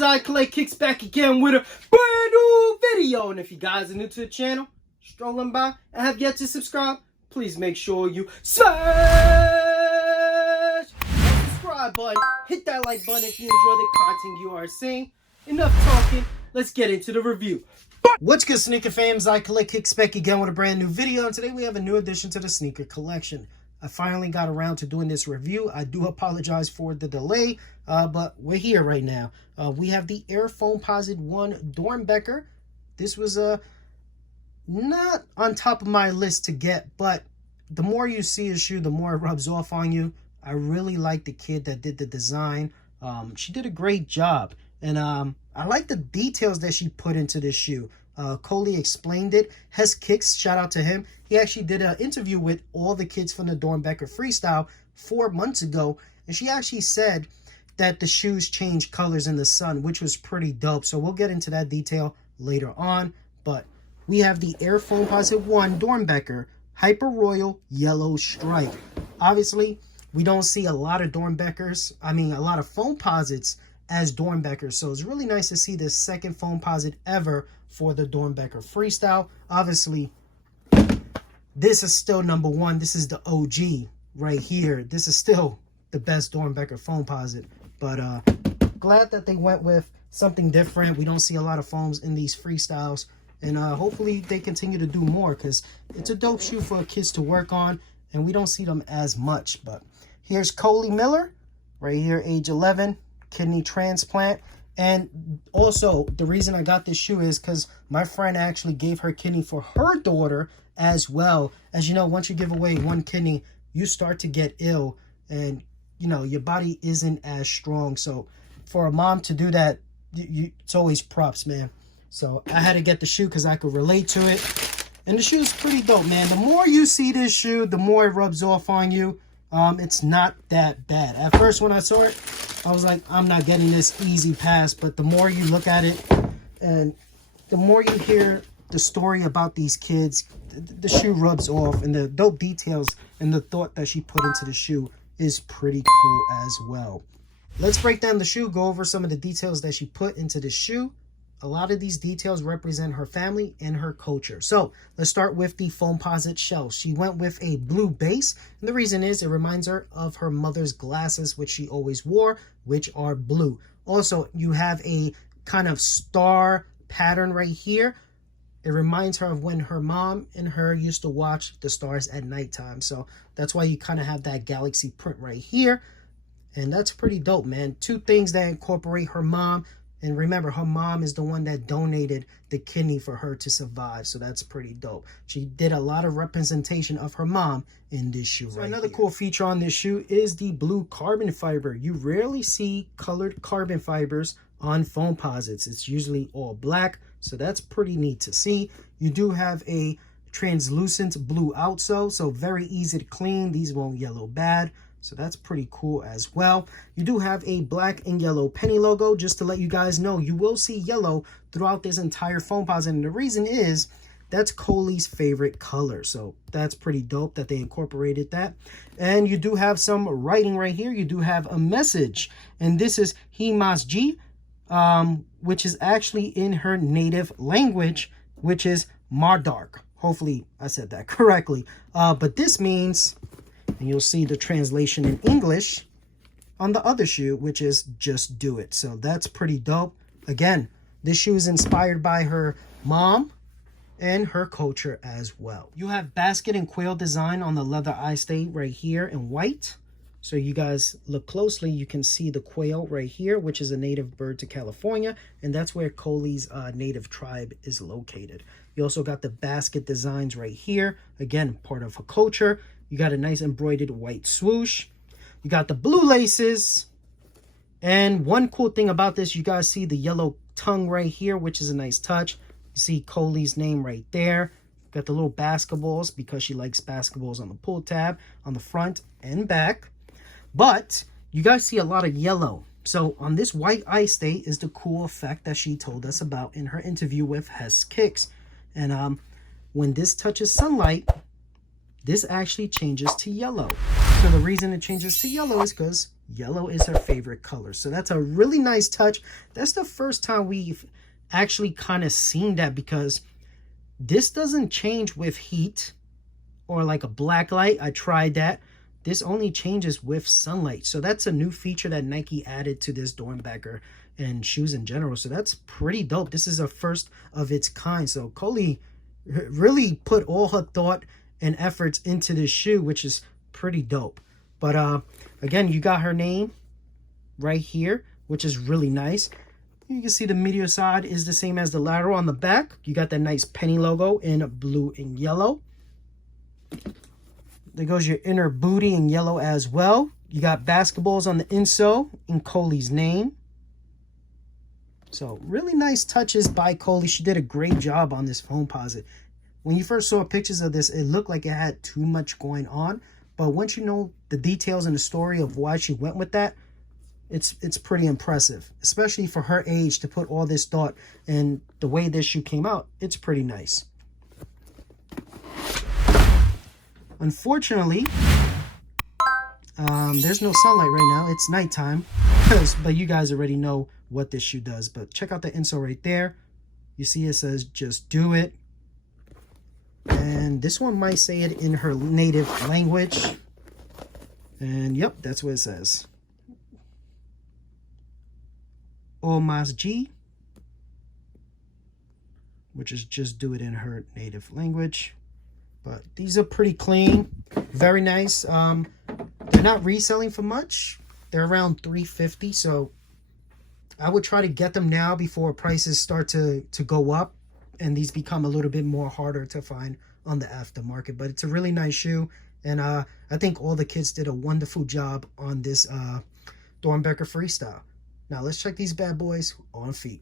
Untitled Kicks back again with a brand new video. And if you guys are new to the channel, strolling by and have yet to subscribe, please make sure you smash that subscribe button. Hit that like button if you enjoy the content you are seeing. Enough talking, let's get into the review. What's good, sneaker fans? Untitled Kicks back again with a brand new video, and today we have a new addition to the sneaker collection. I finally got around to doing this review. I do apologize for the delay, but we're here right now. We have the Air Foamposite 1 Doernbecher. This was not on top of my list to get, but the more you see a shoe, the more it rubs off on you. I really like the kid that did the design. She did a great job, and I like the details that she put into this shoe. Coley explained it. eb.kicks, shout out to him. He actually did an interview with all the kids from the Doernbecher freestyle 4 months ago, and she actually said that the shoes change colors in the sun, which was pretty dope. So we'll get into that detail later on. But we have the Air Foamposite 1 Doernbecher Hyper Royal Yellow Stripe. Obviously, we don't see a lot of Doernbechers. I mean, a lot of Foamposites as Doernbechers. So it's really nice to see the second Foamposite ever for the Doernbecher freestyle. Obviously, this is still number one. This is the OG right here. This is still the best Doernbecher Foamposite. But glad that they went with something different. We don't see a lot of foams in these freestyles. And hopefully they continue to do more, because it's a dope shoe for kids to work on. And we don't see them as much. But here's Coley Miller, right here, age 11, kidney transplant. And also, the reason I got this shoe is because my friend actually gave her kidney for her daughter as well. As you know, once you give away one kidney, you start to get ill, and, you know, your body isn't as strong. So for a mom to do that, it's always props, man. So I had to get the shoe because I could relate to it. And the shoe is pretty dope, man. The more you see this shoe, the more it rubs off on you. It's not that bad. At first, when I saw it, I was like, I'm not getting this easy pass. But the more you look at it and the more you hear the story about these kids, the shoe rubs off, and the dope details and the thought that she put into the shoe is pretty cool as well. Let's break down the shoe, go over some of the details that she put into the shoe. A lot of these details represent her family and her culture. So let's start with the Foamposite shell. She went with a blue base, and the reason is it reminds her of her mother's glasses, which she always wore, which are blue. Also, you have a kind of star pattern right here. It reminds her of when her mom and her used to watch the stars at nighttime. So that's why you kind of have that galaxy print right here. And that's pretty dope, man. Two things that incorporate her mom. And remember, her mom is the one that donated the kidney for her to survive. So that's pretty dope. She did a lot of representation of her mom in this shoe. So another cool feature on this shoe is the blue carbon fiber. You rarely see colored carbon fibers on Foamposites. It's usually all black. So that's pretty neat to see. You do have a translucent blue outsole. So very easy to clean. These won't yellow bad. So that's pretty cool as well. You do have a black and yellow penny logo. Just to let you guys know, you will see yellow throughout this entire Foamposite. And the reason is that's Coley's favorite color. So that's pretty dope that they incorporated that. And you do have some writing right here. You do have a message. And this is Himasji, which is actually in her native language, which is Mardark. Hopefully I said that correctly. But this means... and you'll see the translation in English on the other shoe, which is just do it. So that's pretty dope. Again, this shoe is inspired by her mom and her culture as well. You have basket and quail design on the leather eye stay right here in white. So you guys look closely, you can see the quail right here, which is a native bird to California. And that's where Coley's native tribe is located. You also got the basket designs right here. Again, part of her culture. You got a nice embroidered white swoosh. You got the blue laces. And one cool thing about this, you guys see the yellow tongue right here, which is a nice touch. You see Coley's name right there. Got the little basketballs because she likes basketballs on the pull tab on the front and back. But you guys see a lot of yellow. So on this white eye stay is the cool effect that she told us about in her interview with eb.kicks. And when this touches sunlight, this actually changes to yellow. So the reason it changes to yellow is because Yellow is her favorite color. So that's a really nice touch. That's the first time we've actually kind of seen that, because this doesn't change with heat or like a black light. I tried that. This only changes with sunlight. So that's a new feature that Nike added to this Doernbecher and shoes in general. So that's pretty dope. This is a first of its kind. So Coley really put all her thought and efforts into this shoe, which is pretty dope. But again, you got her name right here, which is really nice. You can see the medial side is the same as the lateral. On the back, you got that nice penny logo in blue and yellow. There goes your inner booty in yellow as well. You got basketballs on the insole in Coley's name. So really nice touches by Coley. She did a great job on this Foamposite. When you first saw pictures of this, it looked like it had too much going on. But once you know the details and the story of why she went with that, it's pretty impressive. Especially for her age, to put all this thought, and the way this shoe came out, it's pretty nice. Unfortunately, there's no sunlight right now. It's nighttime, but you guys already know what this shoe does. But check out the insole right there. You see it says, "Just do it." And this one might say it in her native language. And yep, that's what it says. Omas G, which is just do it in her native language. But these are pretty clean, very nice. They're not reselling for much. They're around $350, so I would try to get them now before prices start to go up and these become a little bit more harder to find on the aftermarket. But it's a really nice shoe, and I think all the kids did a wonderful job on this Doernbecher Freestyle. Now let's check these bad boys on feet.